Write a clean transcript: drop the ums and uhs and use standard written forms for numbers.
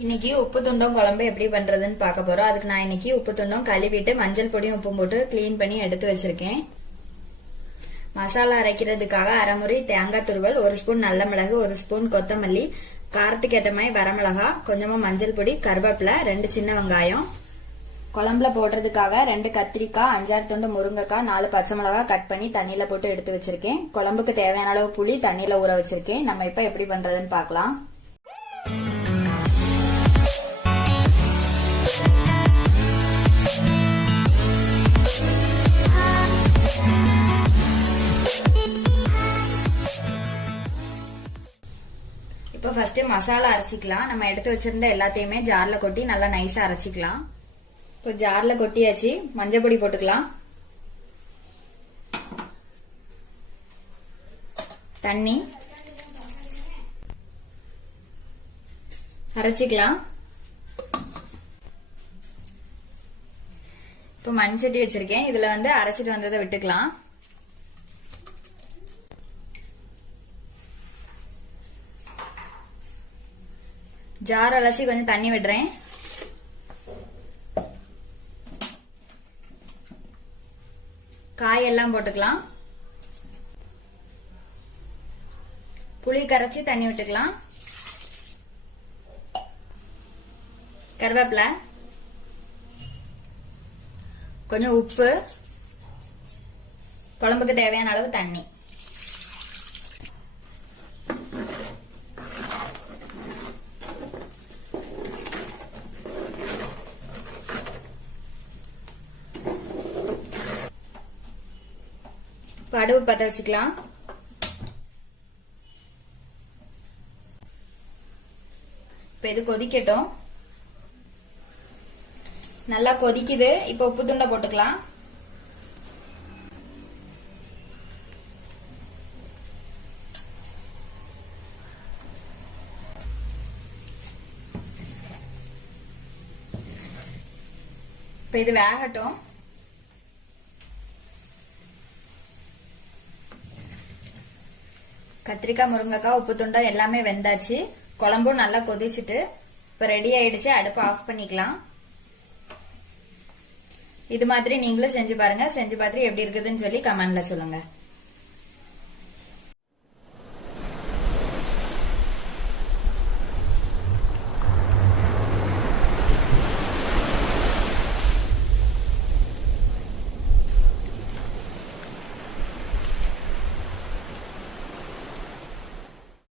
இன்னைக்கு உப்பு துண்டம் குழம்பு எப்படி பண்றதுன்னு பார்க்க போறோம். அதுக்கு நான் இன்னைக்கு உப்பு துண்டம் கழுவிட்டு மஞ்சள் பொடியும் உப்பும் போட்டு கிளீன் பண்ணி எடுத்து வச்சிருக்கேன். மசாலா அரைக்கிறதுக்காக அரைமுறை தேங்காய் துருவல், 1 ஸ்பூன் நல்ல மிளகு, 1 ஸ்பூன் கொத்தமல்லி, காரத்துக்கு ஏற்ற மாதிரி வரமிளகா, கொஞ்சமா மஞ்சள் பொடி, கருவேப்பிலை, 2 சின்ன வெங்காயம், குழம்புல போடுறதுக்காக 2 கத்திரிக்காய், 5-6 துண்டு முருங்கைக்காய், 4 பச்சை மிளகாய் கட் பண்ணி தண்ணியில போட்டு எடுத்து வச்சிருக்கேன். குழம்புக்கு தேவையான அளவு புளி தண்ணியில ஊற வச்சிருக்கேன். நம்ம இப்ப எப்படி பண்றதுன்னு பார்க்கலாம். இப்போ ஃபர்ஸ்ட் மசாலா அரைச்சிக்கலாம். நம்ம எடுத்து வச்சிருந்த எல்லாத்தையுமே ஜார்ல கொட்டி நல்லா நைஸா அரைச்சிக்கலாம். இப்போ ஜார்ல கொட்டியாச்சு. மஞ்சள் பொடி போட்டுக்கலாம், தண்ணி அரைச்சிக்கலாம். இப்போ மண்சட்டி வச்சிருக்கேன். இதுல அரைச்சிட்டு வந்ததை விட்டுக்கலாம். ஜார் அலசி கொஞ்சம் தண்ணி விடுறேன். காயெல்லாம் போட்டுக்கலாம். புளி கரைச்சி தண்ணி விட்டுக்கலாம். கருவேப்பிலை, கொஞ்சம் உப்பு, குழம்புக்கு தேவையான அளவு தண்ணி. அடுப்பு பத்த வச்சுக்கலாம். இப்ப இது கொதிக்கட்டும். நல்லா கொதிக்குது. இப்ப உப்பு துண்டை போட்டுக்கலாம். இப்ப இது வேகட்டும். கத்திரிக்காய், முருங்கைக்காய், உப்பு துண்டம் எல்லாமே வெந்தாச்சு. குழம்பும் நல்லா கொதிச்சுட்டு இப்ப ரெடி ஆயிடுச்சு. அடுப்பு ஆஃப் பண்ணிக்கலாம். இது மாதிரி நீங்களும் செஞ்சு பாருங்க. செஞ்சு பார்த்துட்டு எப்படி இருக்குதுன்னு சொல்லி கமெண்ட்ல சொல்லுங்க.